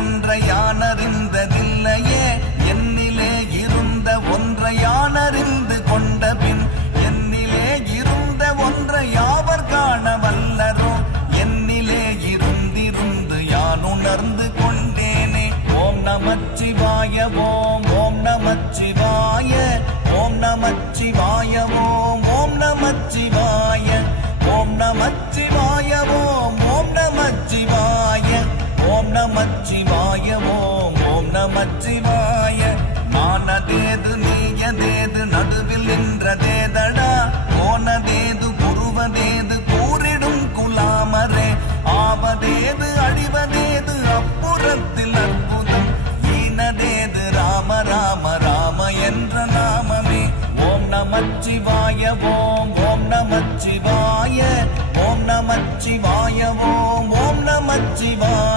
ஒன்றை யானறிந்ததில்லையே என்னிலே இருந்த ஒன்றை யானறிந்து கொண்ட பின் என்னிலே இருந்த ஒன்றை யாவர் காண வல்லரோ என்னிலே இருந்திருந்து யான் உணர்ந்து கொண்டேனே. ஓம் நமச்சிவாய ஓம் ஓம் நமச்சிவாய ஓம் நமச்சிவாய ஓம் ஓம் நமச்சிவாய ஓம் நமச்சிவாய ஓம் ஓம் நமச்சிவாய ஓம் நமச்சிவாய ஓம் ஓம் நமச்சிவாய. மானதேது நீயதேது நடுவில் நின்றதேதடா போனதேது புருவதேது கூறிடும் குலாமரே ஆவதேது அழிவதேது அப்புறத்தில் அற்புதம் ஈனதேது ராம ராம ராம என்ற நாமமே. ஓம் நமச்சிவாய ஓம் ஓம் நமச்சிவாய ஓம் நமச்சிவாய